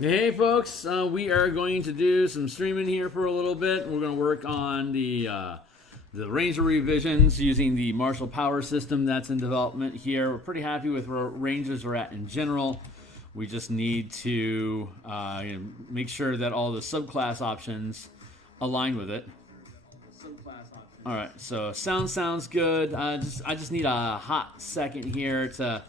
Hey folks, we are going to do some streaming here for a little bit. We're going to work on the Ranger revisions using the Martial Power System that's in development here. We're pretty happy with where Rangers are at in general. We just need to make sure that all the subclass options align with it. All right, so sounds good. I just need a hot second here to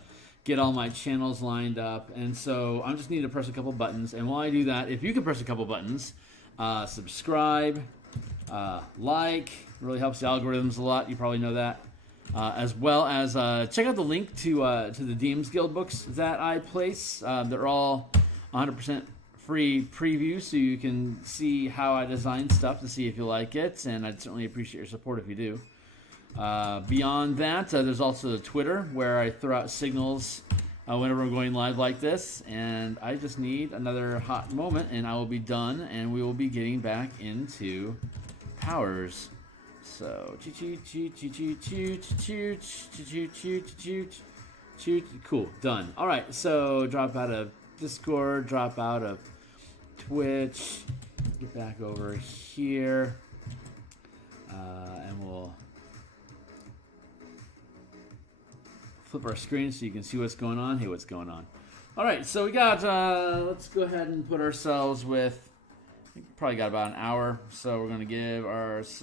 get all my channels lined up, and so I just need to press a couple buttons. And while I do that, if you can press a couple buttons, subscribe, like, really helps the algorithms a lot. You probably know that, as well as check out the link to the DMsGuild books that I place. They're all 100% free preview, so you can see how I design stuff to see if you like it, and I'd certainly appreciate your support if you do. Beyond that, there's also Twitter, where I throw out signals whenever I'm going live like this, and I just need another hot moment and I will be done, and we will be getting back into powers. So cool, done. Alright, so drop out of Discord, drop out of Twitch, get back over here, and we'll flip our screen so you can see what's going on. Hey, what's going on? All right, so we got, let's go ahead and put ourselves with, I think we probably got about an hour. So we're going to give ourselves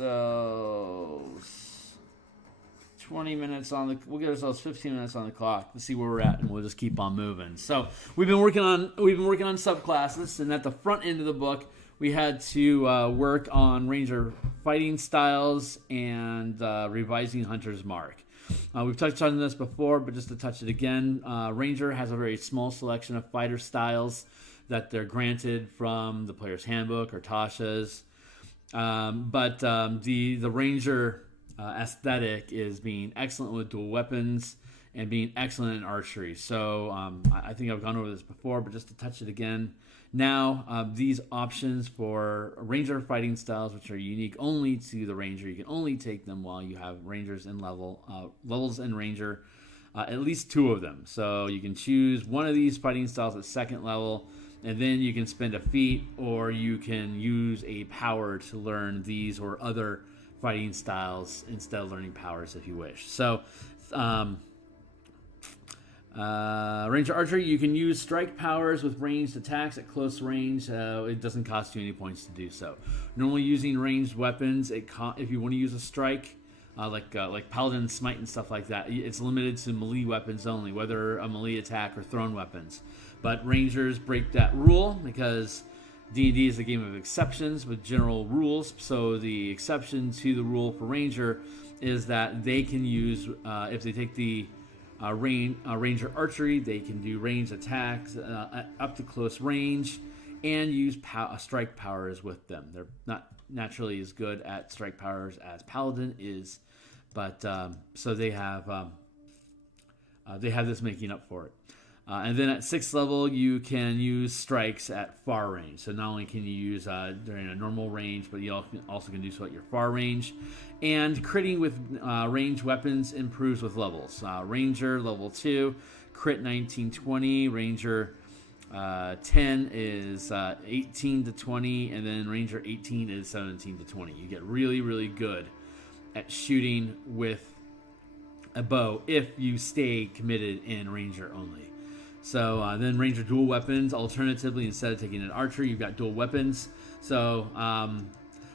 20 minutes on the, we'll give ourselves 15 minutes on the clock to see where we're at, and we'll just keep on moving. So we've been working on subclasses, and at the front end of the book, we had to work on Ranger fighting styles and revising Hunter's Mark. We've touched on this before, but just to touch it again, Ranger has a very small selection of fighter styles that they're granted from the player's handbook or Tasha's. But the Ranger aesthetic is being excellent with dual weapons and being excellent in archery. So I think I've gone over this before, but just to touch it again. Now, these options for Ranger fighting styles, which are unique only to the Ranger, you can only take them while you have Rangers in levels in Ranger, at least 2 of them. So you can choose one of these fighting styles at 2nd level, and then you can spend a feat, or you can use a power to learn these or other fighting styles instead of learning powers if you wish. So Ranger Archery, you can use strike powers with ranged attacks at close range. It doesn't cost you any points to do so. Normally using ranged weapons, if you want to use a strike, like Paladin Smite and stuff like that, it's limited to melee weapons only, whether a melee attack or thrown weapons. But Rangers break that rule because D&D is a game of exceptions with general rules. So the exception to the rule for Ranger is that they can use, if they take the Ranger Archery, they can do ranged attacks up to close range and use strike powers with them. They're not naturally as good at strike powers as Paladin is, but so they have this making up for it. And then at 6th level, you can use strikes at far range. So not only can you use during a normal range, but you also can do so at your far range. And critting with ranged weapons improves with levels. Ranger level 2, crit 19-20. Ranger 10 is 18 to 20, and then Ranger 18 is 17 to 20. You get really, really good at shooting with a bow if you stay committed in Ranger only. So then Ranger dual weapons. Alternatively, instead of taking an archery, you've got dual weapons. So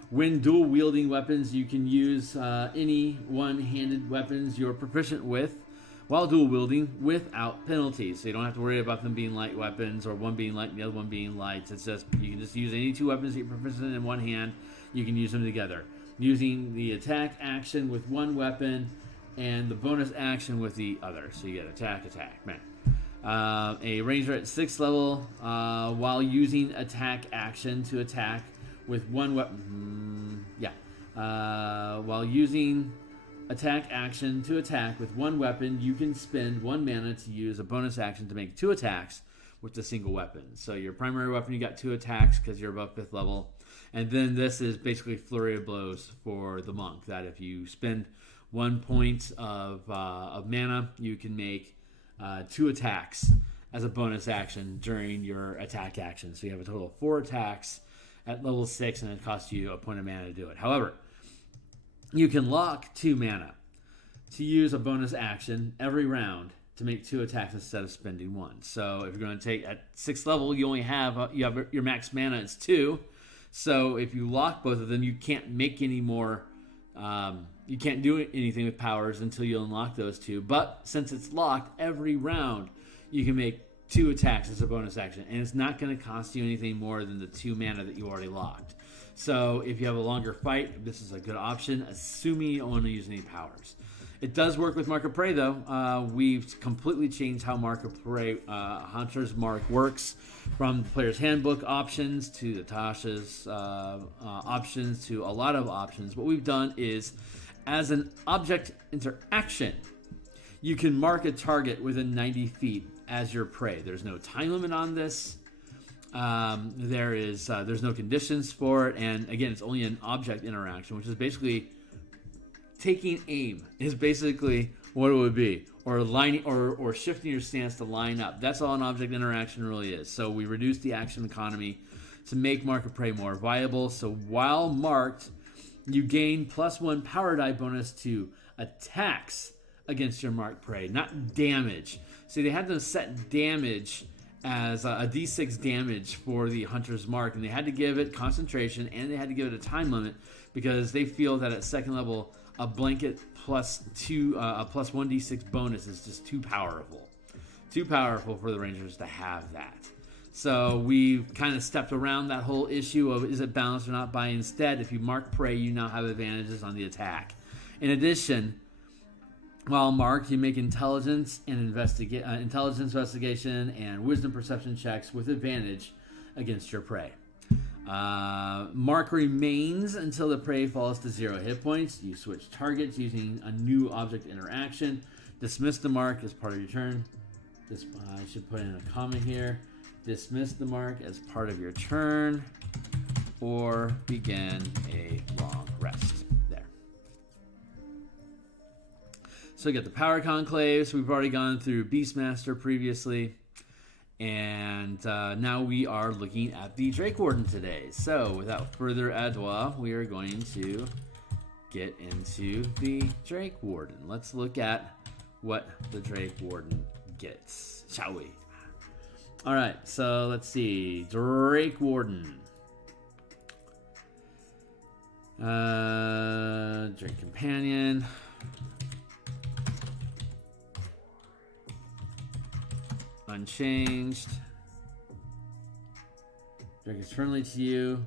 when dual wielding weapons, you can use any one-handed weapons you're proficient with while dual wielding without penalties. So you don't have to worry about them being light weapons or one being light and the other one being light. It's just you can just use any 2 weapons that you're proficient in one hand. You can use them together, using the attack action with one weapon and the bonus action with the other. So you get attack, man. A Ranger at 6th level, while using attack action to attack with one weapon. While using attack action to attack with one weapon, you can spend 1 mana to use a bonus action to make 2 attacks with a single weapon. So your primary weapon, you got 2 attacks because you're above 5th level. And then this is basically Flurry of Blows for the monk, that if you spend 1 point of mana, you can make 2 attacks as a bonus action during your attack action. So you have a total of 4 attacks at level 6, and it costs you a point of mana to do it. However, you can lock 2 mana to use a bonus action every round to make 2 attacks instead of spending 1. So if you're going to take at 6th level, you only have your max mana is 2. So if you lock both of them, you can't make any more. You can't do anything with powers until you unlock those 2. But since it's locked, every round you can make 2 attacks as a bonus action, and it's not going to cost you anything more than the 2 mana that you already locked. So if you have a longer fight, this is a good option, assuming you don't want to use any powers. It does work with Mark of Prey, though. We've completely changed how Mark of Prey, Hunter's Mark, works, from the player's handbook options to Natasha's options to a lot of options. What we've done is, as an object interaction, you can mark a target within 90 feet as your prey. There's no time limit on this. There's no conditions for it, and again, it's only an object interaction, which is basically taking aim. Is basically what it would be, or lining, or shifting your stance to line up. That's all an object interaction really is. So we reduced the action economy to make Mark of Prey more viable. So while marked, you gain +1 power die bonus to attacks against your marked prey, not damage. See, they had to set damage as a d6 damage for the Hunter's Mark, and they had to give it concentration, and they had to give it a time limit, because they feel that at 2nd level, a blanket +2, a +1d6 bonus is just too powerful. Too powerful for the Rangers to have that. So we've kind of stepped around that whole issue of is it balanced or not by, instead, if you mark prey, you now have advantages on the attack. In addition, while marked, you make intelligence investigation and wisdom perception checks with advantage against your prey. Mark remains until the prey falls to 0 hit points. You switch targets using a new object interaction. Dismiss the mark as part of your turn. I should put in a comment here. Dismiss the mark as part of your turn, or begin a long rest. There. So we got the Power Conclaves. We've already gone through Beastmaster previously. And now we are looking at the Drake Warden today. So without further ado, we are going to get into the Drake Warden. Let's look at what the Drake Warden gets, shall we? All right, so let's see. Drake Warden. Drake Companion. Unchanged. Drake is friendly to you.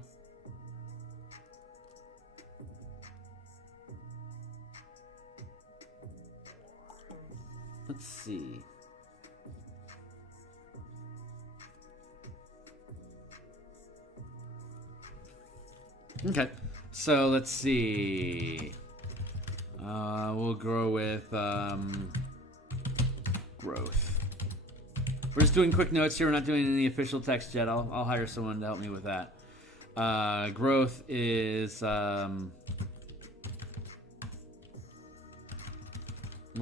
Let's see. Okay, so let's see. We'll go with growth. We're just doing quick notes here. We're not doing any official text yet. I'll hire someone to help me with that. Growth is we'll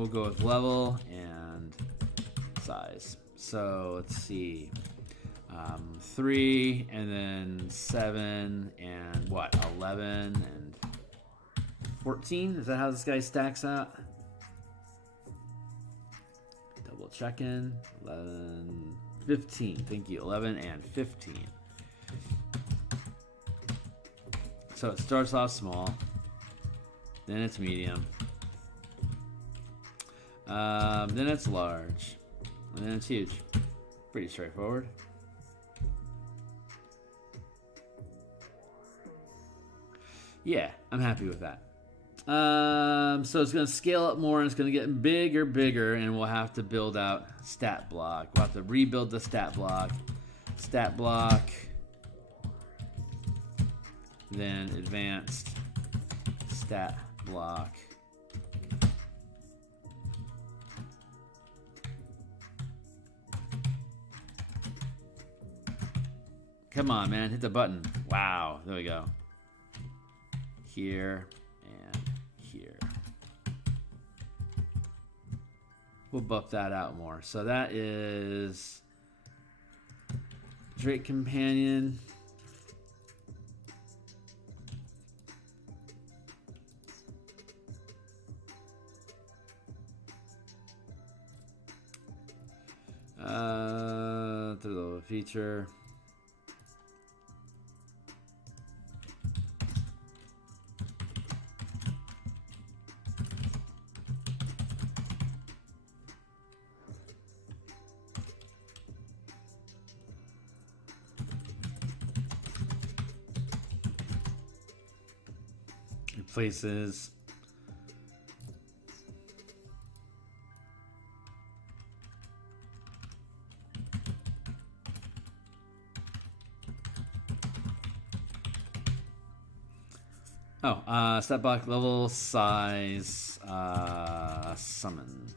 go with level and size. So let's see. 3 and then 7 and what? 11 and 14? Is that how this guy stacks out? Double checking. 11, 15. Thank you. 11 and 15. So it starts off small. Then it's medium. Then it's large. And then it's huge. Pretty straightforward. Yeah, I'm happy with that. So it's going to scale up more, and it's going to get bigger, and we'll have to build out stat block. We'll have to rebuild the stat block. Stat block. Then advanced stat block. Come on, man. Hit the button. Wow. There we go. Here and here. We'll buff that out more. So that is Drake Companion. Third level feature. Replaces step block, level, size, summon,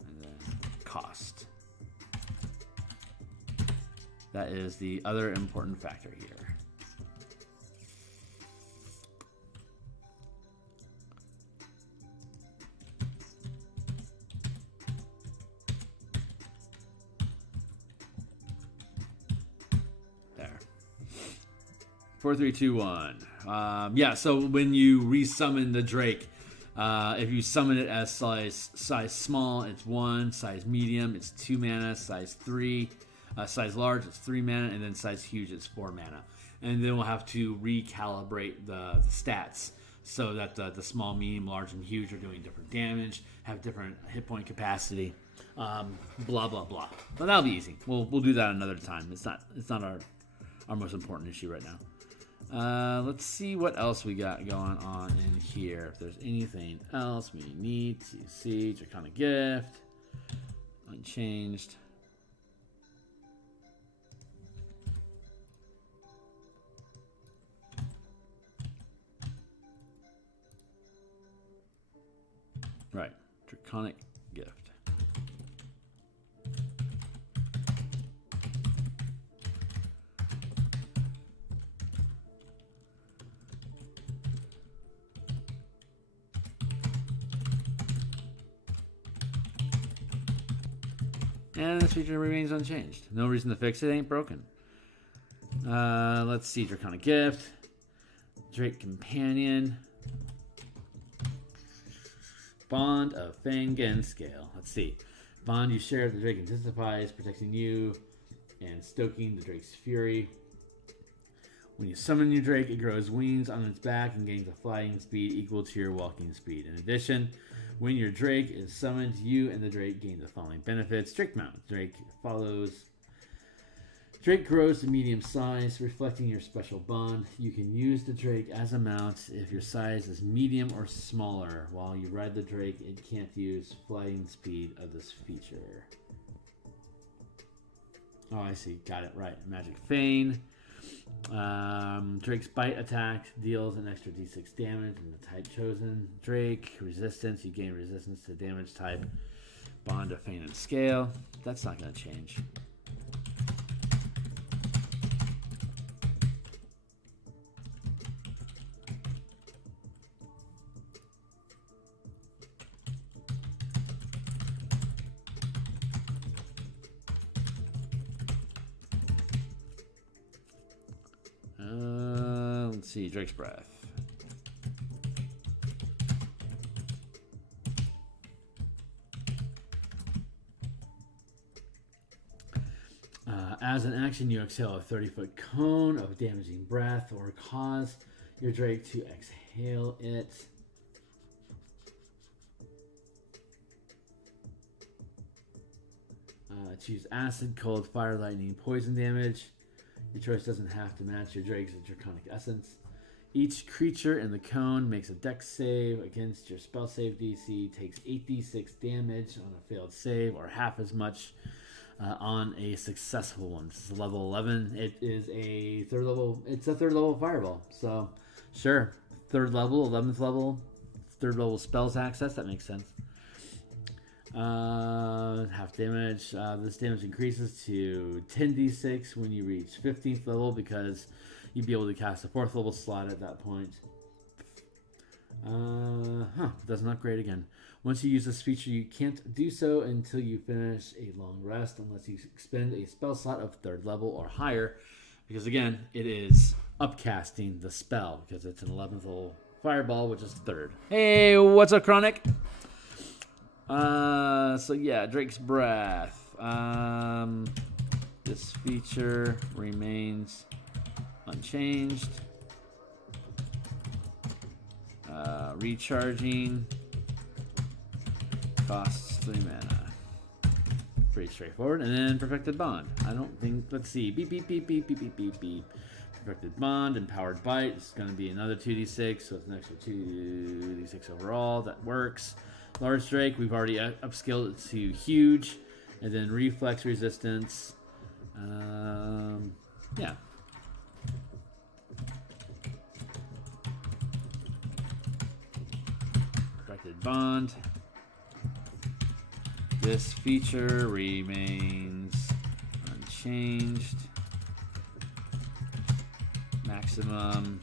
and then cost. That is the other important factor here. There. 4, 3, 2, 1. Yeah, so when you resummon the Drake, if you summon it as size small, it's 1. Size medium, it's 2 mana. Size 3, size large, it's 3 mana, and then size huge, it's 4 mana. And then we'll have to recalibrate the stats so that the small, medium, large, and huge are doing different damage, have different hit point capacity, blah blah blah. But that'll be easy. We'll do that another time. It's not our most important issue right now. Let's see what else we got going on in here. If there's anything else we need to see. Draconic Gift. Unchanged. Right. Draconic Gift. And this feature remains unchanged. No reason to fix it. Ain't broken. Let's see. Draconic Gift. Drake Companion. Bond of Fang and Scale. Let's see. Bond you share the Drake intensifies, protecting you and stoking the Drake's fury. When you summon your Drake, it grows wings on its back and gains a flying speed equal to your walking speed. In addition, when your Drake is summoned, you and the Drake gain the following benefits. Drake Mount. Drake grows to medium size, reflecting your special bond. You can use the Drake as a mount if your size is medium or smaller. While you ride the Drake, it can't use flying speed of this feature. Oh, I see. Got it right. Magic Feign. Drake's bite attack deals an extra d6 damage in the type chosen. Drake resistance, you gain resistance to damage type. Bond of Feign and Scale. That's not going to change. Let's see, Drake's Breath. As an action, you exhale a 30-foot cone of damaging breath or cause your Drake to exhale it. Choose acid, cold, fire, lightning, poison damage. Your choice doesn't have to match your Drake's Draconic Essence. Each creature in the cone makes a dex save against your spell save DC, takes 8d6 damage on a failed save, or half as much on a successful one. This is level 11. It is a third level. It's a third level fireball. So, sure, third level, 11th level, third level spells access. That makes sense. Half damage. This damage increases to 10d6 when you reach 15th level because you'd be able to cast a 4th level slot at that point. Doesn't upgrade again. Once you use this feature, you can't do so until you finish a long rest unless you expend a spell slot of 3rd level or higher. Because again, it is upcasting the spell because it's an 11th level fireball, which is 3rd. Hey, what's up, Chronic? So yeah, Drake's Breath. This feature remains unchanged. Recharging costs 3 mana. Pretty straightforward. And then Perfected Bond. I don't think, let's see. Beep, beep, beep, beep, beep, beep, beep, beep. Perfected Bond, Empowered Bite. It's going to be another 2d6, so it's an extra 2d6 overall. That works. Large Drake, we've already upscaled it to huge. And then Reflex Resistance. Yeah. Perfected Bond. This feature remains unchanged. Maximum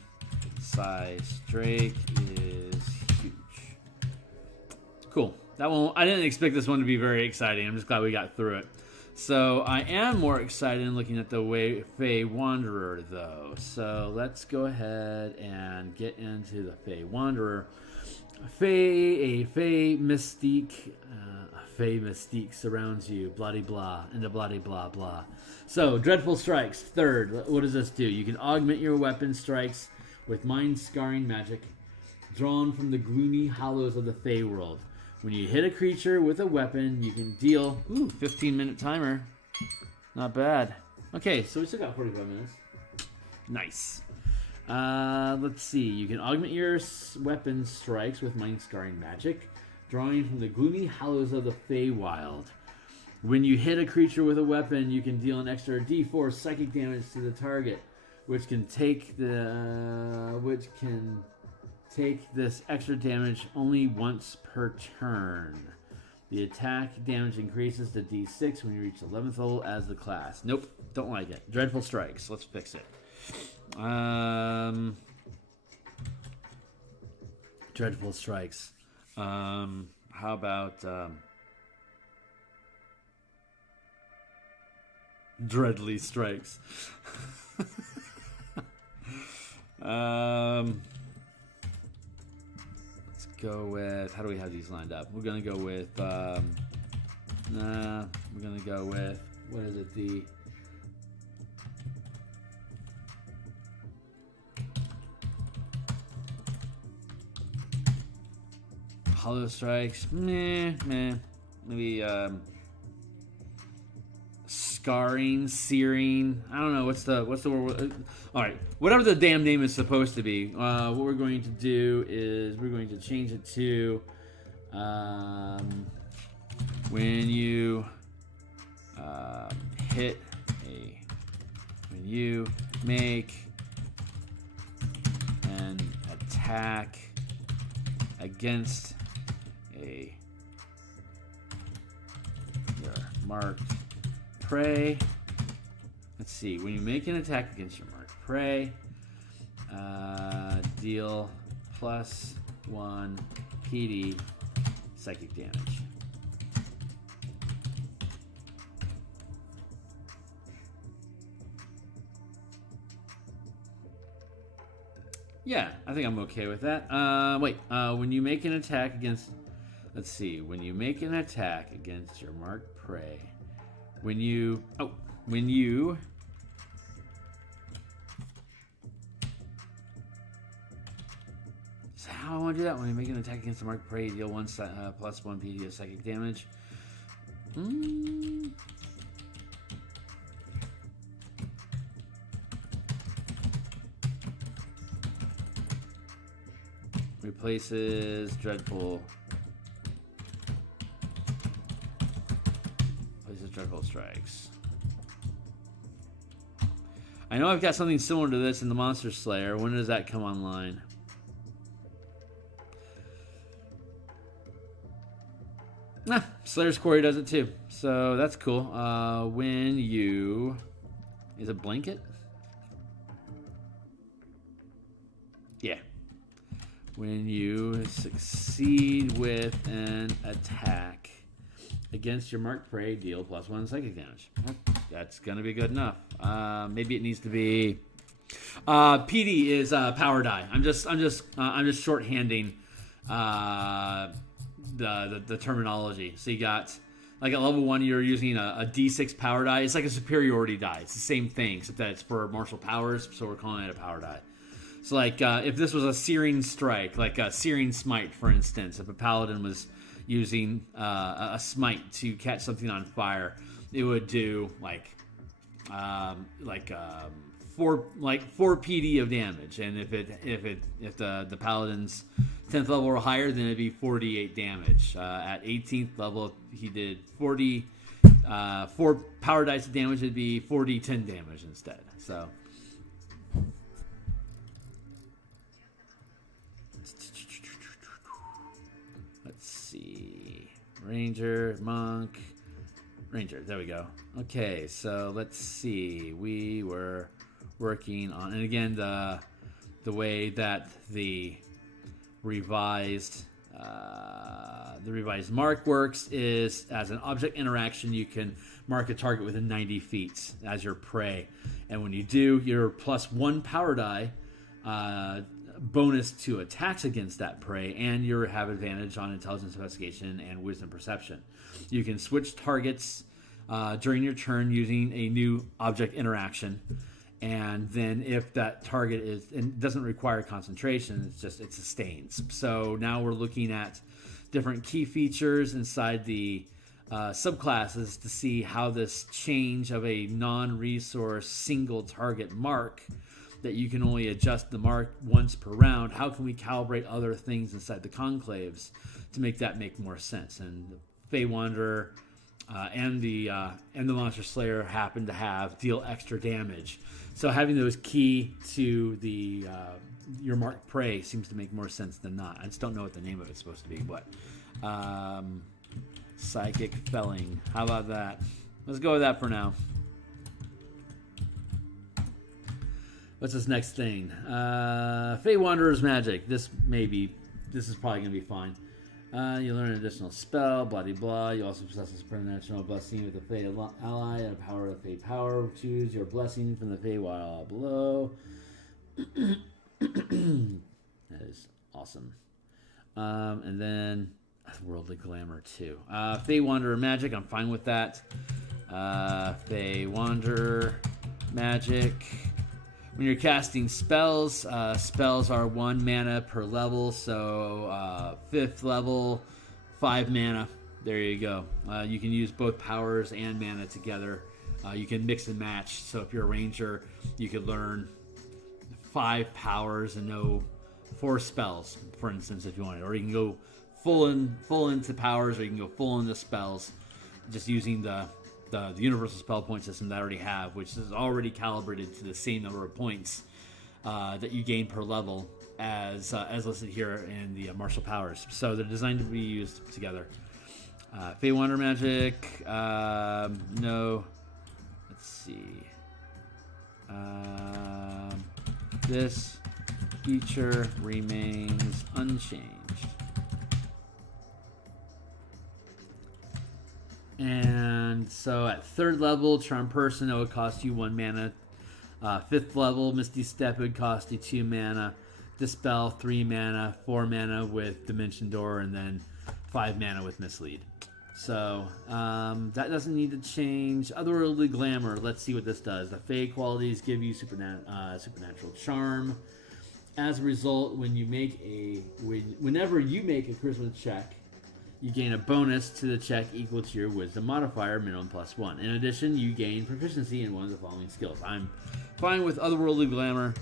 size Drake is huge. Cool. That one, I didn't expect this one to be very exciting. I'm just glad we got through it. So I am more excited in looking at the Fey Wanderer, though. So let's go ahead and get into the Fey Wanderer. A Fey mystique surrounds you, blah blah, and a blah blah blah. So, Dreadful Strikes, 3rd. What does this do? You can augment your weapon strikes with mind-scarring magic drawn from the gloomy hollows of the Fey world. When you hit a creature with a weapon, you can deal... 15-minute timer. Not bad. Okay, so we still got 45 minutes. Nice. Let's see. You can augment your weapon strikes with mind-scarring magic, drawing from the gloomy hollows of the Feywild. When you hit a creature with a weapon, you can deal an extra D4 psychic damage to the target, which can take this extra damage only once per turn. The attack damage increases to D6 when you reach 11th level as the class. Nope, don't like it. Dreadful Strikes. Let's fix it. Dreadful Strikes. How about Dreadly Strikes? Let's go with, how do we have these lined up? We're gonna go with we're gonna go with, what is it, the Hollow Strikes. Maybe scarring, searing. I don't know what's the word. All right, whatever the damn name is supposed to be. What we're going to do is we're going to change it to when you when you make an attack against your marked prey. Let's see. When you make an attack against your marked prey, deal +1 PD psychic damage. Yeah, I think I'm okay with that. When you make an attack against... Let's see. When you make an attack against your marked prey... When you... So how I want to do that? When you make an attack against the marked prey, deal +1 PD of psychic damage. Replaces Dreadful Strikes. I know I've got something similar to this in the Monster Slayer. When does that come online? Slayer's Quarry does it too. So that's cool. When you... Is it Blanket? Yeah. When you succeed with an attack against your marked prey, deal +1 psychic damage. That's gonna be good enough. Maybe it needs to be. PD is power die. I'm just shorthanding the terminology. So you got like at level 1, you're using a D6 power die. It's like a superiority die. It's the same thing, except that it's for martial powers. So we're calling it a power die. So like if this was a searing strike, like a searing smite, for instance, if a paladin was using a smite to catch something on fire, it would do like 4 PD of damage, and if the paladin's 10th level or higher, then it'd be 48 damage. At 18th level, if he did 4 power dice of damage, it'd be 10 damage instead. So. Let's see. Ranger, monk, ranger. There we go. Okay, so let's see. We were working on, and again, the way that the revised mark works is as an object interaction. You can mark a target within 90 feet as your prey, and when you do, your +1 power die bonus to attacks against that prey, and you have advantage on intelligence, investigation, and wisdom perception. You can switch targets during your turn using a new object interaction, and then if that target is and doesn't require concentration, it sustains. So now we're looking at different key features inside the subclasses to see how this change of a non-resource single target mark that you can only adjust the mark once per round. How can we calibrate other things inside the conclaves to make that make more sense? And the Fey Wanderer and the Monster Slayer happen to deal extra damage. So having those key to the your marked prey seems to make more sense than not. I just don't know what the name of it's supposed to be. What? Psychic Felling. How about that? Let's go with that for now. What's this next thing? Fey Wanderer's Magic. This is probably going to be fine. You learn an additional spell, blah, blah, blah. You also possess a supernatural blessing with a Fey ally and a power of Fey power. Choose your blessing from the Fey while below. That is awesome. And then Worldly Glamour too. Fey Wanderer Magic. I'm fine with that. Fey Wanderer Magic. When you're casting spells, spells are 1 mana per level, so 5th level, 5 mana. There you go. You can use both powers and mana together. You can mix and match. So if you're a ranger, you could learn 5 powers and know 4 spells, for instance, if you wanted. Or you can go full into powers, or you can go full into spells, just using the universal spell point system that I already have, which is already calibrated to the same number of points that you gain per level as listed here in the martial powers. So they're designed to be used together. Fey Wanderer Magic, no. Let's see. This feature remains unchanged. And so at 3rd level, Charm Person, it would cost you 1 mana. 5th level, Misty Step, would cost you 2 mana. Dispel, 3 mana. 4 mana with Dimension Door, and then 5 mana with Mislead. So that doesn't need to change. Otherworldly Glamour, let's see what this does. The Fey qualities give you supernatural charm. As a result, whenever you make a charisma check, you gain a bonus to the check equal to your wisdom modifier, minimum +1. In addition, you gain proficiency in one of the following skills. I'm fine with Otherworldly Glamour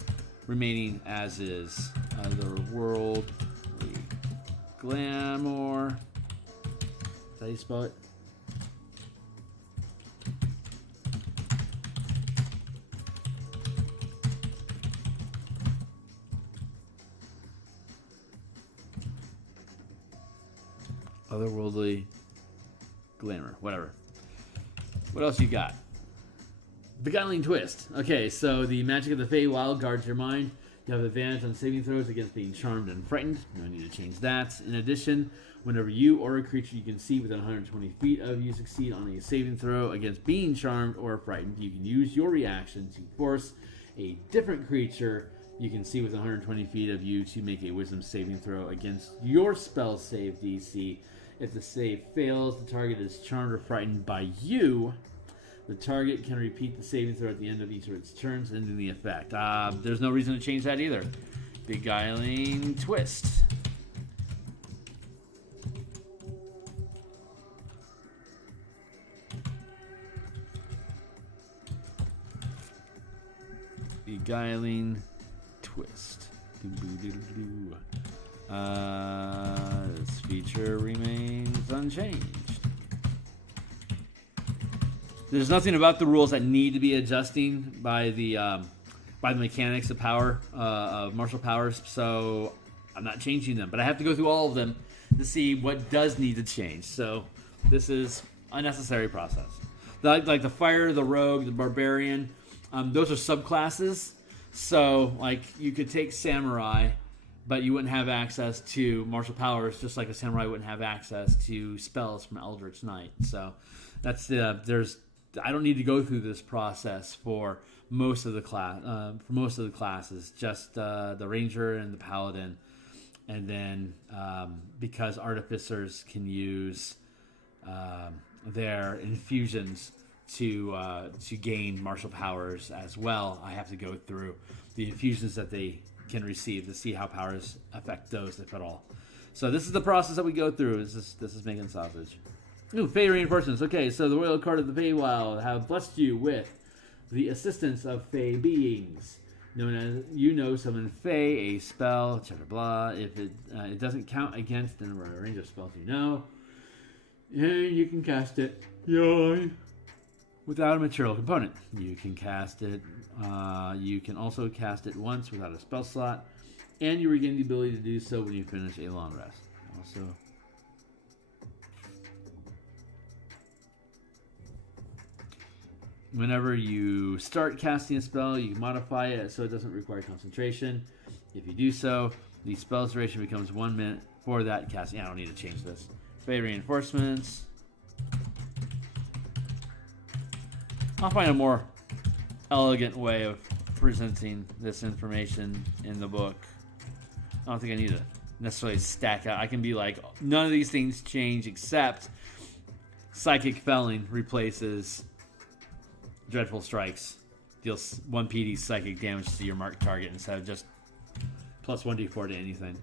remaining as is. Otherworldly Glamour. Is that how you spell it? Otherworldly Glamour, whatever. What else you got? Beguiling Twist. Okay, so the magic of the Feywild guards your mind. You have advantage on saving throws against being charmed and frightened. No need to change that. In addition, whenever you or a creature you can see within 120 feet of you succeed on a saving throw against being charmed or frightened, you can use your reaction to force a different creature you can see within 120 feet of you to make a wisdom saving throw against your spell save DC. If the save fails, the target is charmed or frightened by you. The target can repeat the saving throw at the end of each of its turns, ending the effect. There's no reason to change that either. Beguiling Twist. Beguiling Twist. This feature remains unchanged. There's nothing about the rules that need to be adjusting by the mechanics of power of martial powers, so I'm not changing them. But I have to go through all of them to see what does need to change. So this is a necessary process. Like the fighter, the rogue, the barbarian, those are subclasses. So like you could take samurai, but you wouldn't have access to martial powers, just like a samurai wouldn't have access to spells from Eldritch Knight. So that's I don't need to go through this process for most of the classes, just the ranger and the paladin, and then because artificers can use their infusions to gain martial powers as well, I have to go through the infusions that they can receive to see how powers affect those, if at all. So this is the process that we go through. This is making sausage. Ooh, Fey reinforcements. Okay, so the Royal Card of the Feywild have blessed you with the assistance of Fey beings. Summon Fey, a spell, etc. Blah. If it doesn't count against the number of range of spells you know, and you can cast it without a material component. You can cast it. You can also cast it once without a spell slot, and you regain the ability to do so when you finish a long rest. Also, whenever you start casting a spell, you can modify it so it doesn't require concentration. If you do so, the spell's duration becomes 1 minute for that casting. I don't need to change this. Fey reinforcements. I'll find a more elegant way of presenting this information in the book. I don't think I need to necessarily stack out. I can be like, none of these things change except Psychic Felling replaces Dreadful Strikes. Deals 1 PD psychic damage to your marked target instead of just plus 1d4 to anything.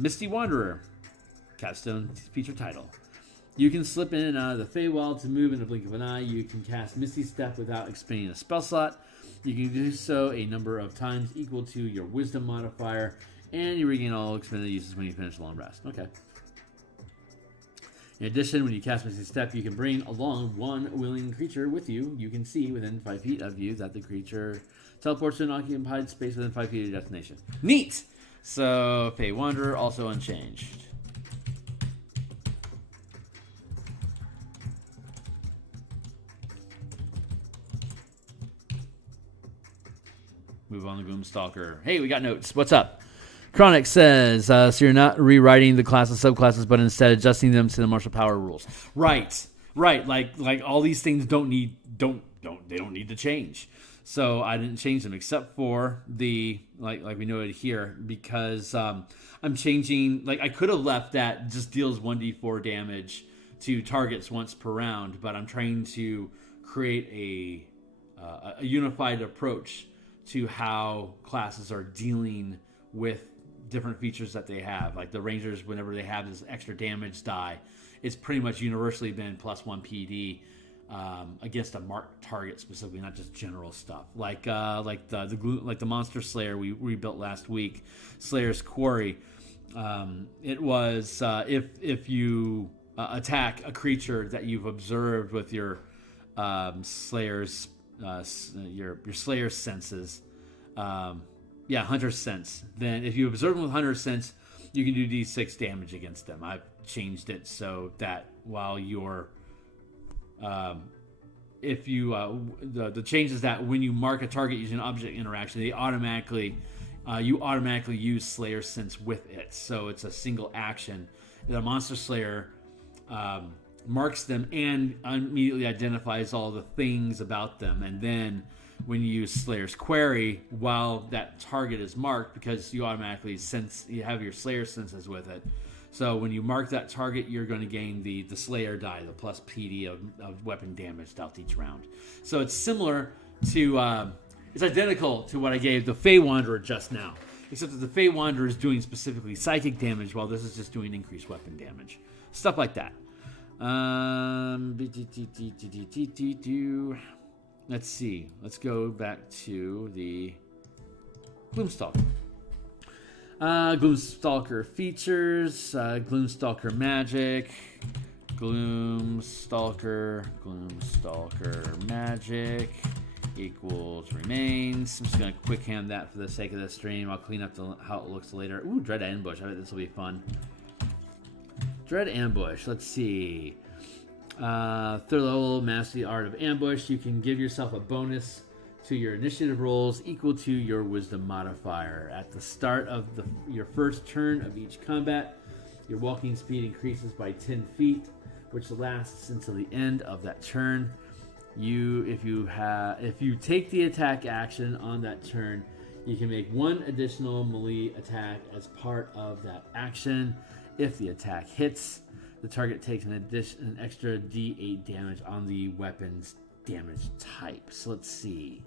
Misty Wanderer. Capstone feature title. You can slip in and out of the Feywild to move in the blink of an eye. You can cast Misty Step without expending a spell slot. You can do so a number of times equal to your Wisdom modifier, and you regain all expended uses when you finish a long rest. Okay. In addition, when you cast Misty Step, you can bring along one willing creature with you. You can see within 5 feet of you that the creature teleports to an occupied space within 5 feet of your destination. Neat! So, Fey Wanderer, also unchanged. Move on to Gloomy Stalker. Hey, we got notes. What's up? Chronic says, so you're not rewriting the classes, subclasses, but instead adjusting them to the martial power rules. Right. Like all these things don't need to change. So I didn't change them except for the like we noted here because I'm changing. Like I could have left that just deals 1d4 damage to targets once per round, but I'm trying to create a unified approach to how classes are dealing with different features that they have. Like the Rangers, whenever they have this extra damage die, it's pretty much universally been plus 1 PD against a marked target specifically, not just general stuff. Like the Monster Slayer we built last week, Slayer's Quarry. It was if you attack a creature that you've observed with your Slayer's your Slayer's senses, Hunter's sense. Then if you observe them with Hunter's sense, you can do d6 damage against them. I've changed it so that while you're if you the change is that when you mark a target using an object interaction, they automatically you automatically use Slayer Sense with it. So it's a single action. The Monster Slayer marks them and immediately identifies all the things about them, and then when you use Slayer's Query while that target is marked, because you automatically sense, you have your Slayer senses with it. So when you mark that target, you're going to gain the Slayer die, the plus PD of weapon damage dealt each round. So it's similar to, it's identical to what I gave the Fey Wanderer just now, except that the Fey Wanderer is doing specifically psychic damage, while this is just doing increased weapon damage. Stuff like that. Let's see. Let's go back to the Gloomstalker. Gloomstalker features, Gloomstalker magic, Gloomstalker magic equals remains. I'm just going to quick hand that for the sake of the stream. I'll clean up how it looks later. Ooh, Dread Ambush. I bet this will be fun. Dread Ambush. Let's see. Third level, master the art of ambush. You can give yourself a bonus to your initiative rolls equal to your wisdom modifier. At the start of your first turn of each combat, your walking speed increases by 10 feet, which lasts until the end of that turn. If you take the attack action on that turn, you can make one additional melee attack as part of that action. If the attack hits, the target takes an extra D8 damage on the weapon's damage type. So let's see.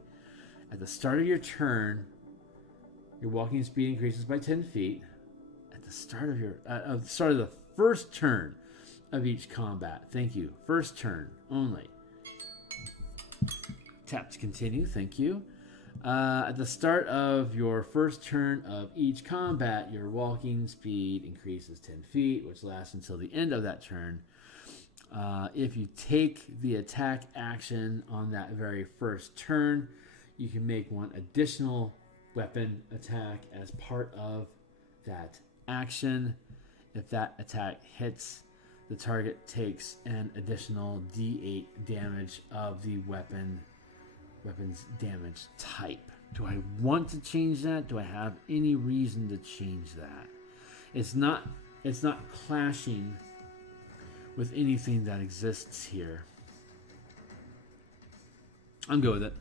At the start of your turn, your walking speed increases by 10 feet. At the start of the first turn of each combat. Thank you. First turn only. Tap to continue. Thank you. At the start of your first turn of each combat, your walking speed increases 10 feet, which lasts until the end of that turn. If you take the attack action on that very first turn, you can make one additional weapon attack as part of that action. If that attack hits, the target takes an additional D8 damage of the weapon's damage type. Do I want to change that? Do I have any reason to change that? It's not clashing with anything that exists here. I'm good with it.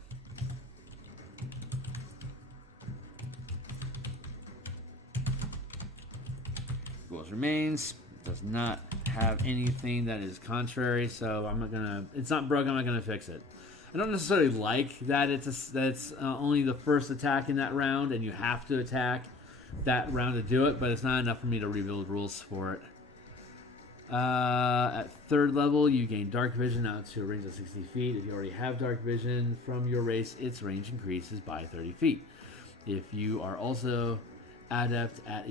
Equals remains. Does not have anything that is contrary, so I'm not gonna. It's not broken. I'm not gonna fix it. I don't necessarily like that it's only the first attack in that round, and you have to attack that round to do it, but it's not enough for me to rebuild rules for it. At third level, you gain Dark Vision out to a range of 60 feet. If you already have Dark Vision from your race, its range increases by 30 feet. If you are also adept at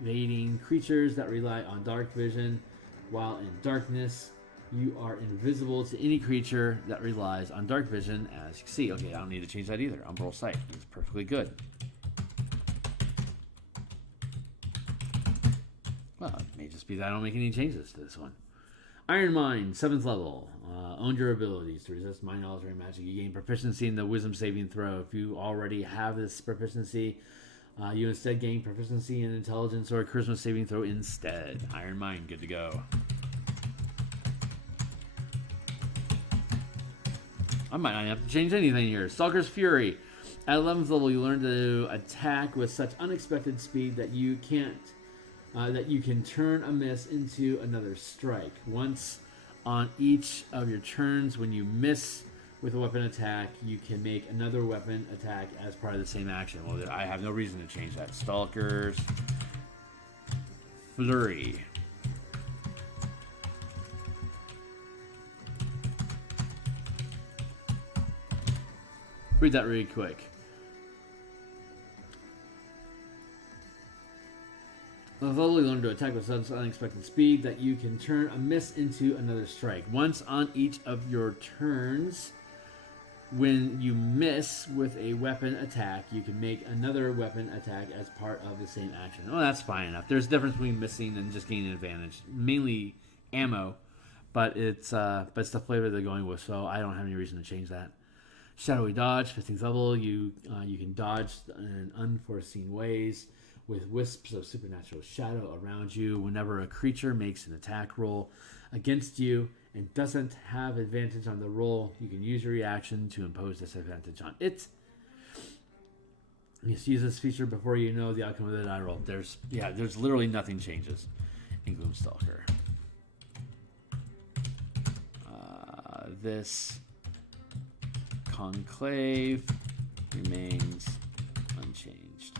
evading creatures that rely on Dark Vision while in darkness, you are invisible to any creature that relies on Dark Vision, as you can see. Okay, I don't need to change that either. Umbral Sight. It's perfectly good. Well, it may just be that I don't make any changes to this one. Iron Mind, 7th level. Own your abilities to resist mind altering magic. You gain proficiency in the wisdom saving throw. If you already have this proficiency, you instead gain proficiency in intelligence or charisma saving throw instead. Iron Mind, good to go. I might not have to change anything here. Stalker's Fury. At 11th level, you learn to attack with such unexpected speed that you can turn a miss into another strike. Once on each of your turns, when you miss with a weapon attack, you can make another weapon attack as part of the same action. Well, I have no reason to change that. Stalker's Flurry. Read that really quick. Level, you learn to attack with such unexpected speed that you can turn a miss into another strike. Once on each of your turns, when you miss with a weapon attack, you can make another weapon attack as part of the same action. Oh, that's fine enough. There's a difference between missing and just gaining an advantage. Mainly ammo. but it's the flavor they're going with, so I don't have any reason to change that. Shadowy dodge, 15th level. You can dodge in unforeseen ways with wisps of supernatural shadow around you whenever a creature makes an attack roll against you and doesn't have advantage on the roll. You can use your reaction to impose disadvantage on it. You use this feature before you know the outcome of the die roll. There's literally nothing changes in Gloomy Stalker. This conclave remains unchanged.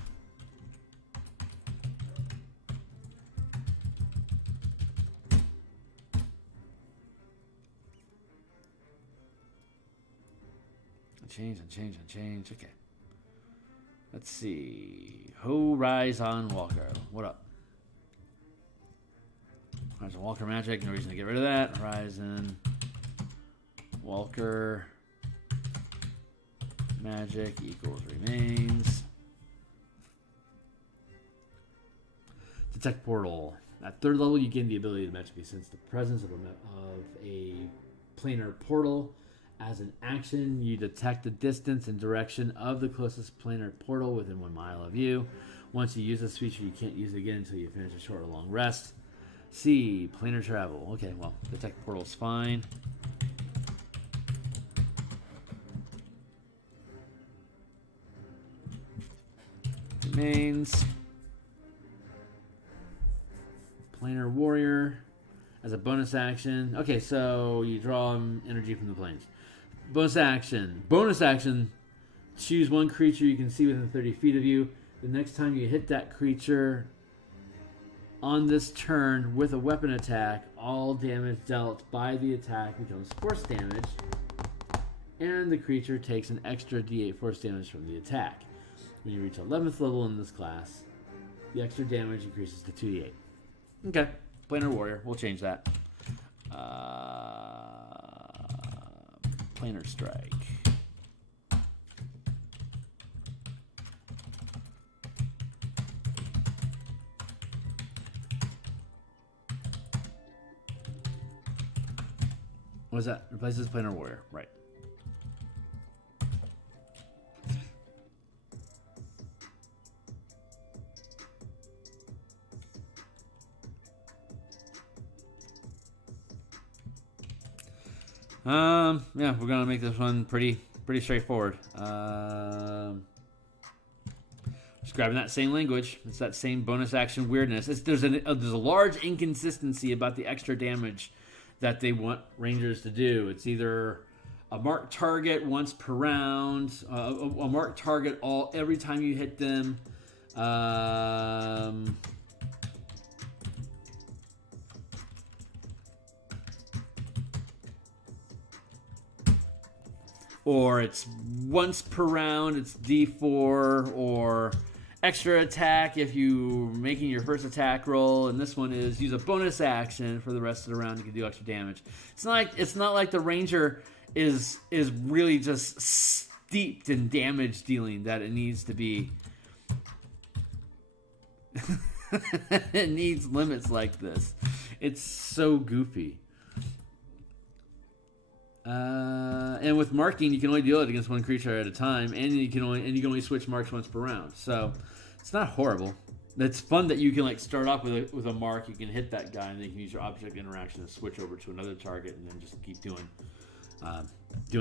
Unchanged. Okay. Let's see. Horizon Walker. What up? Horizon Walker magic. No reason to get rid of that. Horizon Walker magic equals remains. Detect portal. At 3rd level, you gain the ability to magically sense the presence of a planar portal. As an action, you detect the distance and direction of the closest planar portal within 1 mile of you. Once you use this feature, you can't use it again until you finish a short or long rest. C. Planar travel. Okay, well, detect portal's fine. Remains. Planar warrior. As a bonus action. Okay, so you draw energy from the planes. Bonus action. Choose one creature you can see within 30 feet of you. The next time you hit that creature on this turn with a weapon attack, all damage dealt by the attack becomes force damage, and the creature takes an extra d8 force damage from the attack. When you reach 11th level in this class, the extra damage increases to 2d8. Okay, Planar Warrior. We'll change that. Planar Strike. What is that? Replaces Planar Warrior. Right. Yeah, we're gonna make this one pretty straightforward. Just grabbing that same language. It's that same bonus action weirdness. There's a large inconsistency about the extra damage that they want Rangers to do. It's either a marked target once per round, a marked target every time you hit them. Or it's once per round, it's D4, or extra attack if you're making your first attack roll, and this one is use a bonus action for the rest of the round. You can do extra damage. It's not like the Ranger is really just steeped in damage dealing that it needs to be. It needs limits like this. It's so goofy. And with marking, you can only deal it against one creature at a time, and you can only switch marks once per round. So it's not horrible. It's fun that you can like start off with a mark. You can hit that guy, and then you can use your object interaction to switch over to another target, and then just keep doing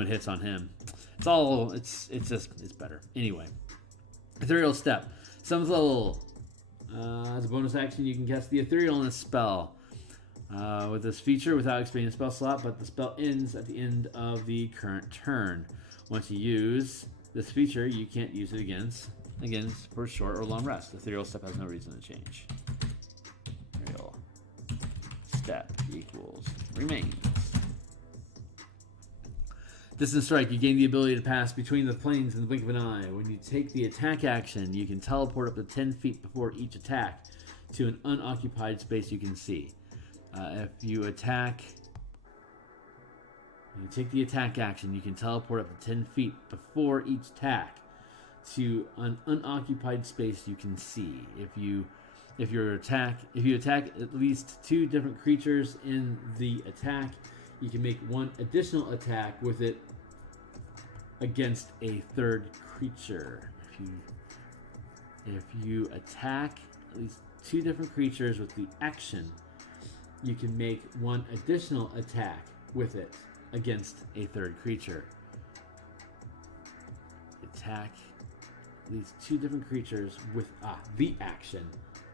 hits on him. It's better. Anyway, Ethereal Step. 7th level. As a bonus action, you can cast the Etherealness spell. With this feature without expending a spell slot, but the spell ends at the end of the current turn. Once you use this feature, you can't use it again for short or long rest. The Ethereal Step has no reason to change. Ethereal Step equals remains. Distant Strike. You gain the ability to pass between the planes in the blink of an eye. When you take the attack action, you can teleport up to 10 feet before each attack to an unoccupied space you can see. If you take the attack action, you can teleport up to 10 feet before each attack to an unoccupied space you can see. If you If you attack at least 2 different creatures in the attack, you can make 1 additional attack with it against a 3rd creature. If you attack at least 2 different creatures with the action, you can make 1 additional attack with it against a 3rd creature. Attack at least 2 different creatures with the action.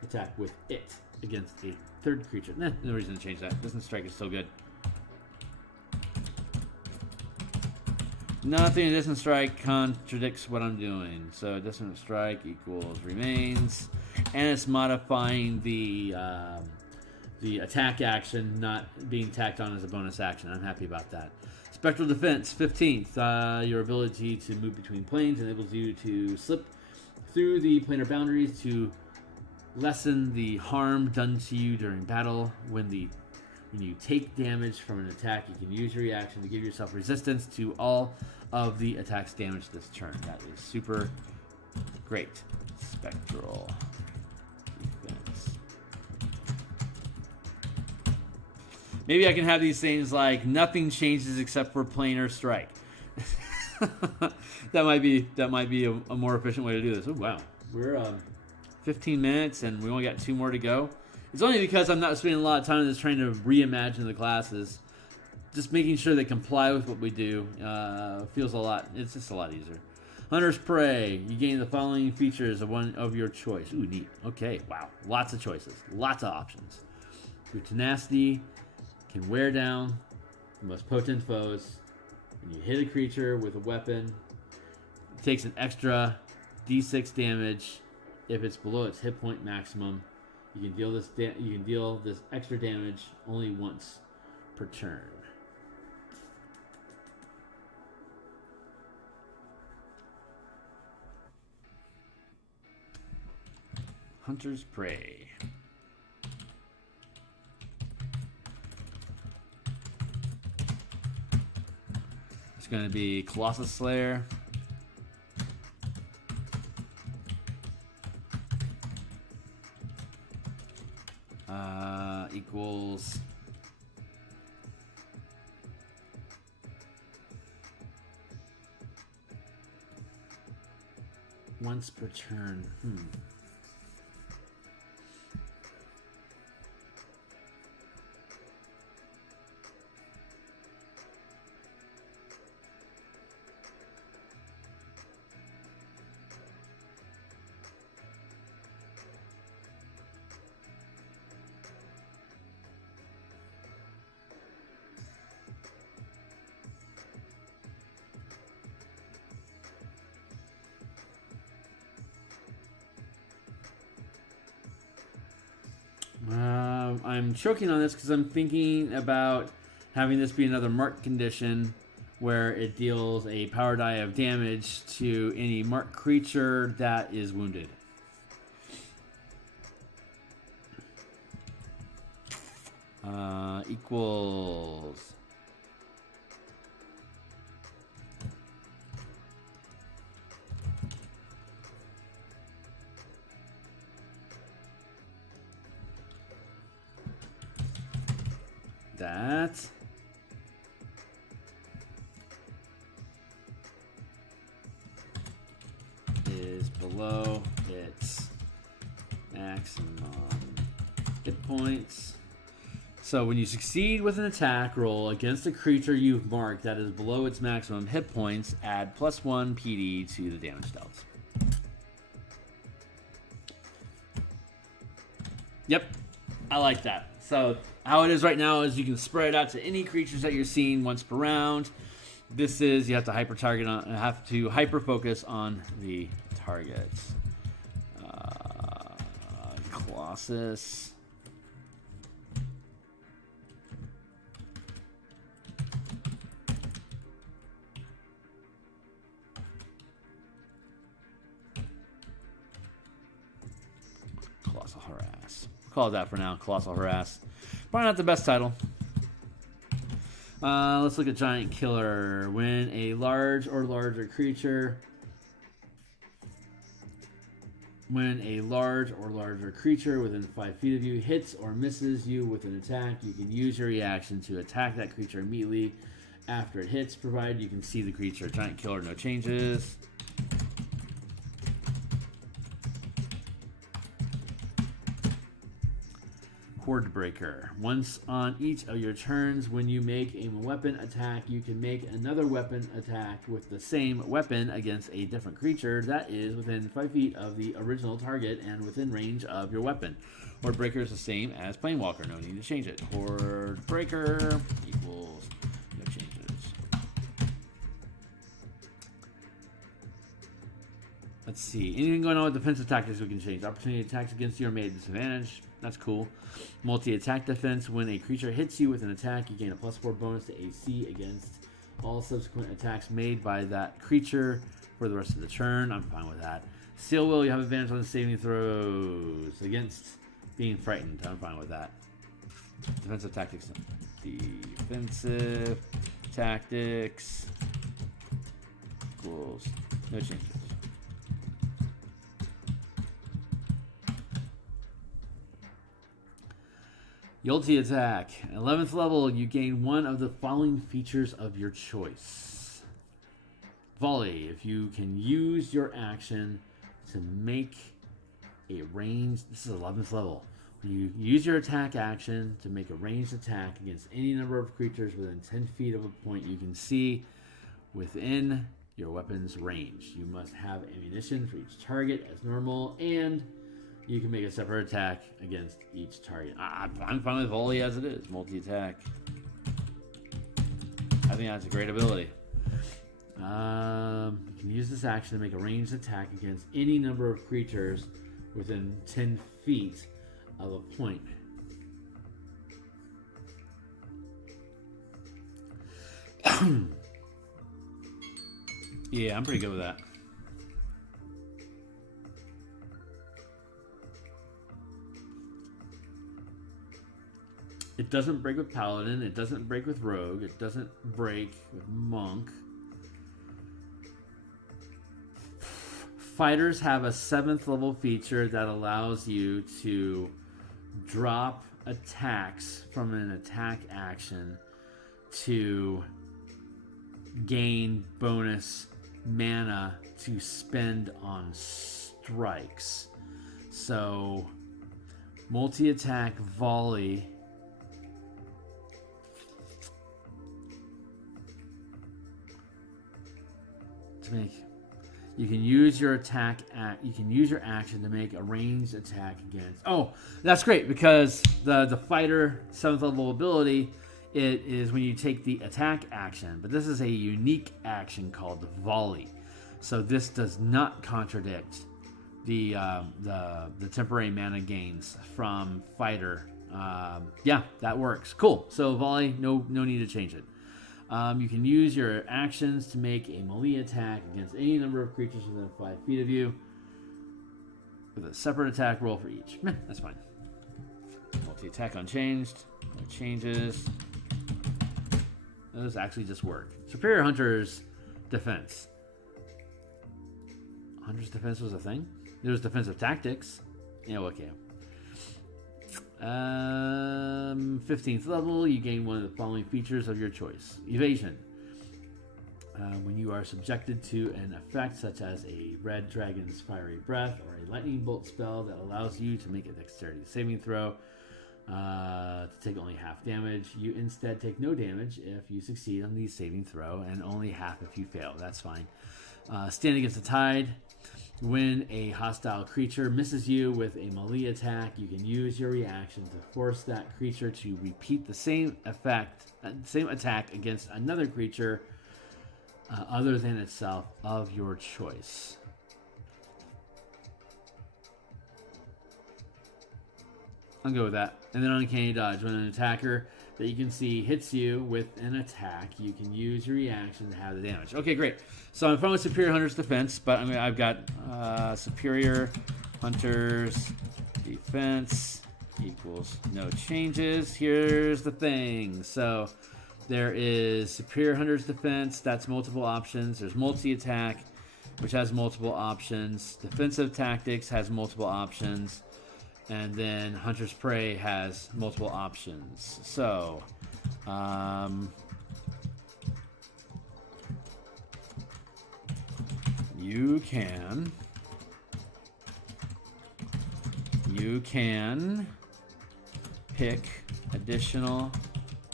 Attack with it against a 3rd creature. No reason to change that. Dreadless Strike is still good. Nothing in Dreadless Strike contradicts what I'm doing. So Dreadless Strike equals remains, and it's modifying the attack action not being tacked on as a bonus action. I'm happy about that. Spectral Defense, 15th. Your ability to move between planes enables you to slip through the planar boundaries to lessen the harm done to you during battle. When you take damage from an attack, you can use your reaction to give yourself resistance to all of the attack's damage this turn. That is super great. Spectral Defense. Maybe I can have these things like nothing changes except for planar strike. that might be a more efficient way to do this. Oh wow, we're 15 minutes and we only got 2 more to go. It's only because I'm not spending a lot of time just trying to reimagine the classes. Just making sure they comply with what we do feels a lot. It's just a lot easier. Hunter's Prey. You gain the following features of one of your choice. Ooh, neat. Okay, wow. Lots of choices. Lots of options. Your Tenacity can wear down the most potent foes. When you hit a creature with a weapon, it takes an extra d6 damage if it's below its hit point maximum. You can deal this extra damage only once per turn. Hunter's Prey. It's going to be Colossus Slayer. Equals once per turn. I'm choking on this because I'm thinking about having this be another mark condition where it deals a power die of damage to any marked creature that is wounded. Equals that is below its maximum hit points. So when you succeed with an attack roll against a creature you've marked that is below its maximum hit points, add +1 PD to the damage dealt. Yep, I like that. So how it is right now is you can spread it out to any creatures that you're seeing once per round. This is you have to hyper focus on the targets. Colossus. Colossal Harass. Call it that for now. Colossal Harass. Probably not the best title. Let's look at Giant Killer. When a large or larger creature When a large or larger creature within 5 feet of you hits or misses you with an attack, you can use your reaction to attack that creature immediately after it hits, provided you can see the creature. Giant killer, no changes. Horde Breaker. Once on each of your turns, when you make a weapon attack, you can make another weapon attack with the same weapon against a different creature that is within 5 feet of the original target and within range of your weapon. Horde Breaker is the same as Planewalker. No need to change it. Horde Breaker equals no changes. Let's see. Anything going on with defensive tactics we can change. Opportunity attacks against you are made at disadvantage. That's cool. Multi-attack defense. When a creature hits you with an attack, you gain a +4 bonus to AC against all subsequent attacks made by that creature for the rest of the turn. I'm fine with that. Steel Will, you have advantage on saving throws against being frightened. I'm fine with that. Defensive tactics. Defensive tactics equals no changes. Yulti attack. 11th level, you gain one of the following features of your choice. Volley. If you can use your action to make a ranged... This is 11th level. When you use your attack action to make a ranged attack against any number of creatures within 10 feet of a point you can see within your weapon's range. You must have ammunition for each target as normal, and you can make a separate attack against each target. I'm fine with volley as it is. Multi-attack. I think that's a great ability. You can use this action to make a ranged attack against any number of creatures within 10 feet of a point. Yeah, I'm pretty good with that. It doesn't break with Paladin. It doesn't break with Rogue. It doesn't break with Monk. Fighters have a 7th level feature that allows you to drop attacks from an attack action to gain bonus mana to spend on strikes. So, multi-attack volley. You can use your you can use your action to make a ranged attack against. Oh, that's great, because the fighter 7th level ability, it is when you take the attack action, but this is a unique action called volley. So this does not contradict the temporary mana gains from fighter. Yeah, that works. Cool. So volley, no need to change it. You can use your actions to make a melee attack against any number of creatures within 5 feet of you with a separate attack roll for each. Meh, that's fine. Multi-attack unchanged. No changes. Those actually just work. Superior Hunter's defense. Hunter's defense was a thing? There was defensive tactics. Yeah, okay. 15th level, you gain one of the following features of your choice. Evasion. When you are subjected to an effect such as a red dragon's fiery breath or a lightning bolt spell that allows you to make a dexterity saving throw to take only half damage, you instead take no damage if you succeed on the saving throw and only half if you fail. That's fine. Stand Against the Tide. When a hostile creature misses you with a melee attack, you can use your reaction to force that creature to repeat the same attack against another creature other than itself of your choice. I'll go with that. And then Uncanny Dodge. When an attacker that you can see hits you with an attack, you can use your reaction to have the damage. Okay, great. So I'm fine with Superior Hunter's Defense, but I've got Superior Hunter's Defense equals no changes. Here's the thing. So there is Superior Hunter's Defense. That's multiple options. There's multi-attack. which has multiple options. Defensive Tactics has multiple options. And then Hunter's Prey has multiple options. So, you can pick additional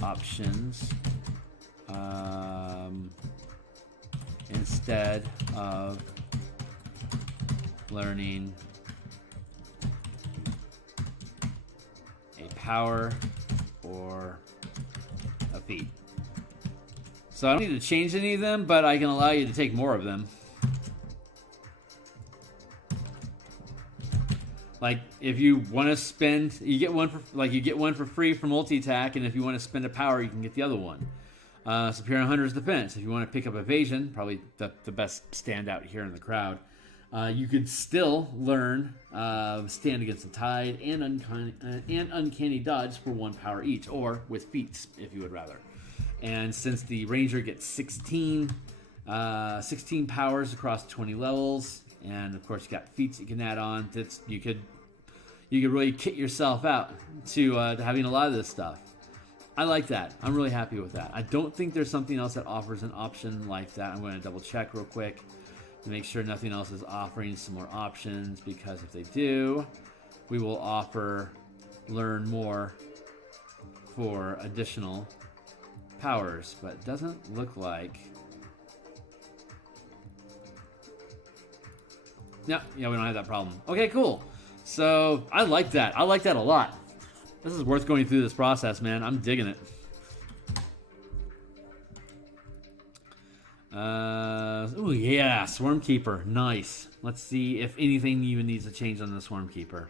options instead of learning a power or a feat. So I don't need to change any of them, but I can allow you to take more of them. Like if you want to spend, you get one for free for multi-attack, and if you want to spend a power, you can get the other one. Superior Hunter's Defense. If you want to pick up Evasion, probably the best standout here in the crowd. You could still learn Stand Against the Tide and Uncanny Dodge for 1 power each, or with feats if you would rather. And since the Ranger gets 16 powers across 20 levels, and of course you got feats you can add on, you could really kit yourself out to having a lot of this stuff. I like that. I'm really happy with that. I don't think there's something else that offers an option like that. I'm going to double check real quick to make sure nothing else is offering some more options, because if they do, we will offer learn more for additional powers, but it doesn't look like. Yeah, we don't have that problem. Okay, cool. So I like that. I like that a lot. This is worth going through this process, man. I'm digging it. Oh yeah, Swarmkeeper. Nice. Let's see if anything even needs to change on the Swarmkeeper.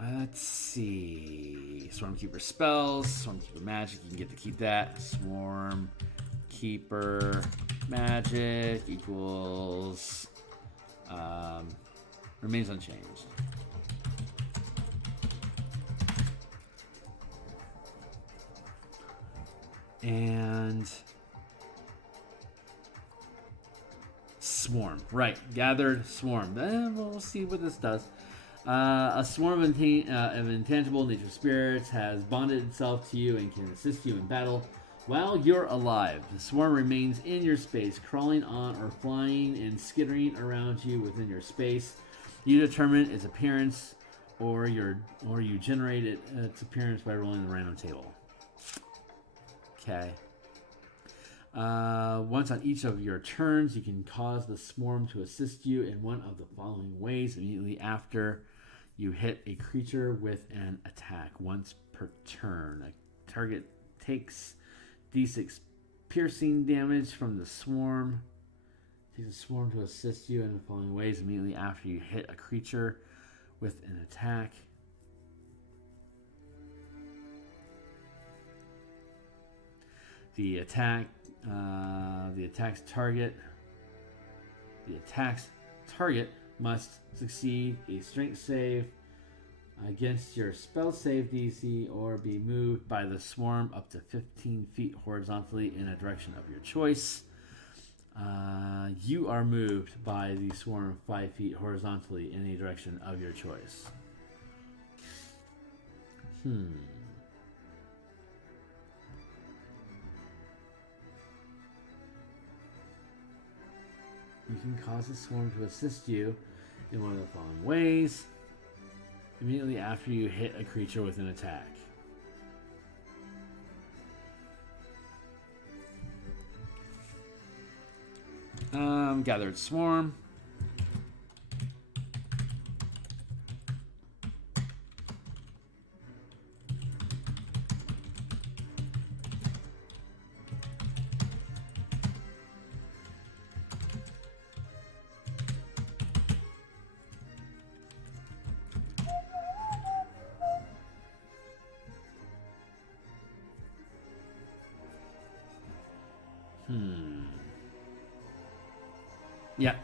Let's see. Swarmkeeper spells, Swarmkeeper magic. You can get to keep that. Swarmkeeper magic equals remains unchanged. And swarm, right? Gathered swarm. We'll see what this does. A swarm of intangible nature spirits has bonded itself to you and can assist you in battle while you're alive. The swarm remains in your space, crawling on or flying and skittering around you within your space. You determine its appearance, or you generate its appearance by rolling the random table. Okay. Once on each of your turns, you can cause the swarm to assist you in one of the following ways. Immediately after you hit a creature with an attack once per turn, a target takes D6 piercing damage from the swarm. Takes a swarm to assist you in the following ways. Immediately after you hit a creature with an attack. The attack's target must succeed a strength save against your spell save DC, or be moved by the swarm up to 15 feet horizontally in a direction of your choice. You are moved by the swarm 5 feet horizontally in a direction of your choice. You can cause the swarm to assist you in one of the following ways. Immediately after you hit a creature with an attack. Gathered swarm. Yeah.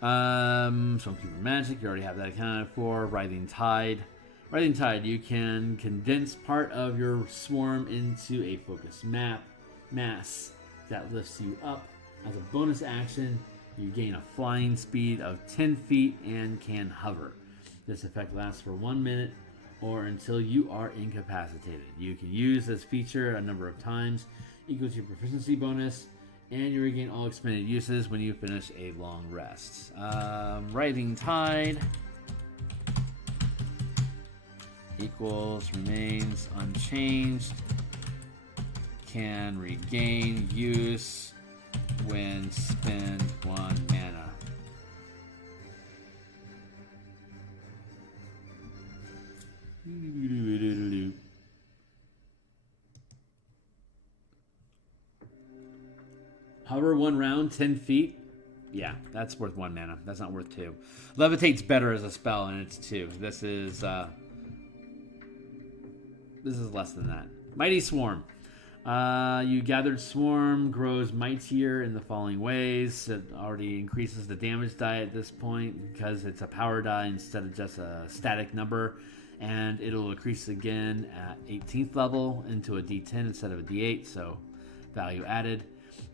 Swarmkeeper magic, you already have that accounted for. Writhing Tide. Writhing Tide, you can condense part of your swarm into a focused mass. that lifts you up. As a bonus action, you gain a flying speed of 10 feet and can hover. This effect lasts for 1 minute or until you are incapacitated. You can use this feature a number of times, equal to your proficiency bonus, and you regain all expended uses when you finish a long rest. Rising Tide equals remains unchanged, can regain use when spend 1 mana. Hover 1 round, 10 feet. Yeah, that's worth 1 mana. That's not worth 2. Levitate's better as a spell, and it's 2. This is less than that. Mighty Swarm. You gathered swarm grows mightier in the following ways. It already increases the damage die at this point because it's a power die instead of just a static number, and it'll increase again at 18th level into a D10 instead of a D8, so value added.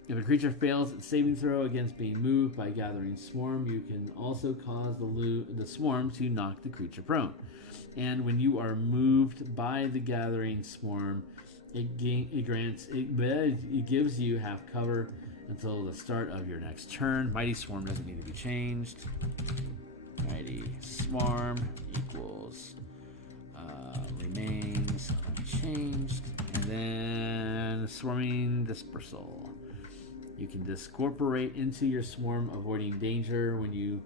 If a creature fails its saving throw against being moved by gathering swarm, you can also cause the swarm to knock the creature prone. And when you are moved by the gathering swarm, it gives you half cover until the start of your next turn. Mighty Swarm doesn't need to be changed. Mighty Swarm equals remains unchanged. And then Swarming Dispersal. You can discorporate into your swarm, avoiding danger. When you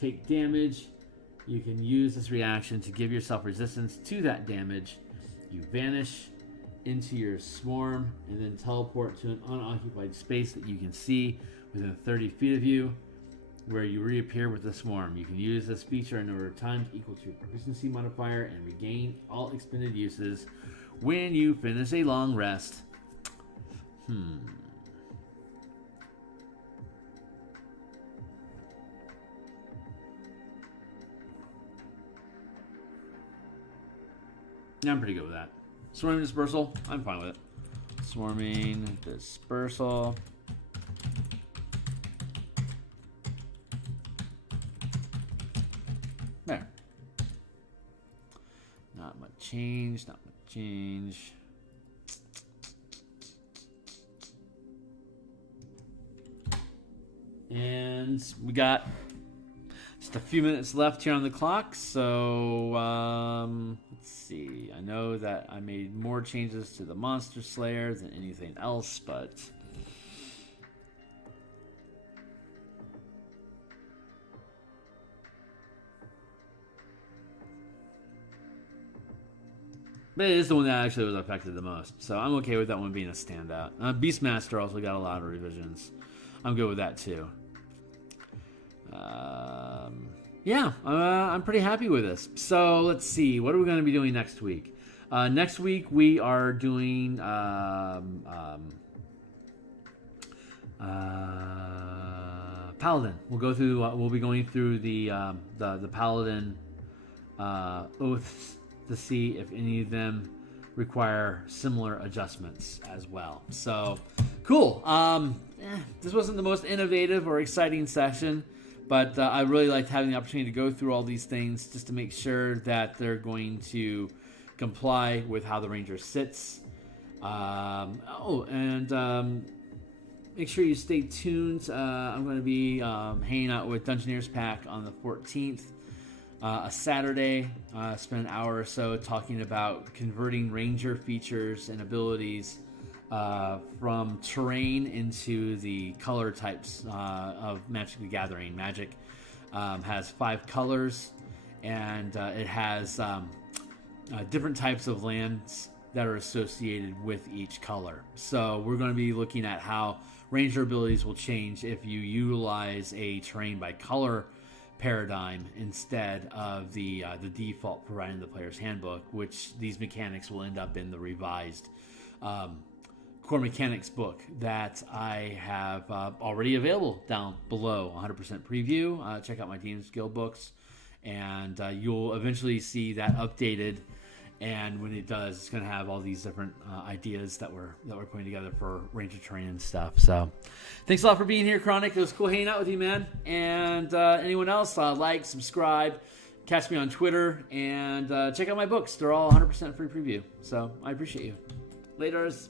take damage, you can use this reaction to give yourself resistance to that damage. You vanish into your swarm and then teleport to an unoccupied space that you can see within 30 feet of you, where you reappear with the swarm. You can use this feature a number of times equal to your proficiency modifier and regain all expended uses when you finish a long rest. Yeah, I'm pretty good with that. Swarming Dispersal, I'm fine with it. Swarming Dispersal. There. Not much change, not much change. And we got just a few minutes left here on the clock, so let's see. I know that I made more changes to the Monster Slayer than anything else, but it is the one that actually was affected the most, so I'm okay with that one being a standout. Beastmaster also got a lot of revisions. I'm good with that too. I'm pretty happy with this. So let's see, what are we going to be doing next week? Next week we are doing Paladin. We'll be going through the Paladin oaths to see if any of them require similar adjustments as well. So cool. This wasn't the most innovative or exciting session, but I really liked having the opportunity to go through all these things just to make sure that they're going to comply with how the Ranger sits. Make sure you stay tuned. I'm going to be hanging out with Dungeoneers Pack on the 14th, a Saturday. Spend an hour or so talking about converting Ranger features and abilities from terrain into the color types of Magic the Gathering. Magic has 5 colors, and it has different types of lands that are associated with each color. So we're going to be looking at how Ranger abilities will change if you utilize a terrain by color paradigm instead of the default provided in the player's handbook, which these mechanics will end up in the revised core mechanics book that I have already available down below. 100% preview. Check out my DMsGuild books, and you'll eventually see that updated And when it does, it's going to have all these different ideas that we're putting together for Ranger terrain and stuff. So thanks a lot for being here, Chronic. It was cool hanging out with you, man. And anyone else, like, subscribe, catch me on Twitter, and check out my books. They're all 100% free preview. So I appreciate you. Laters.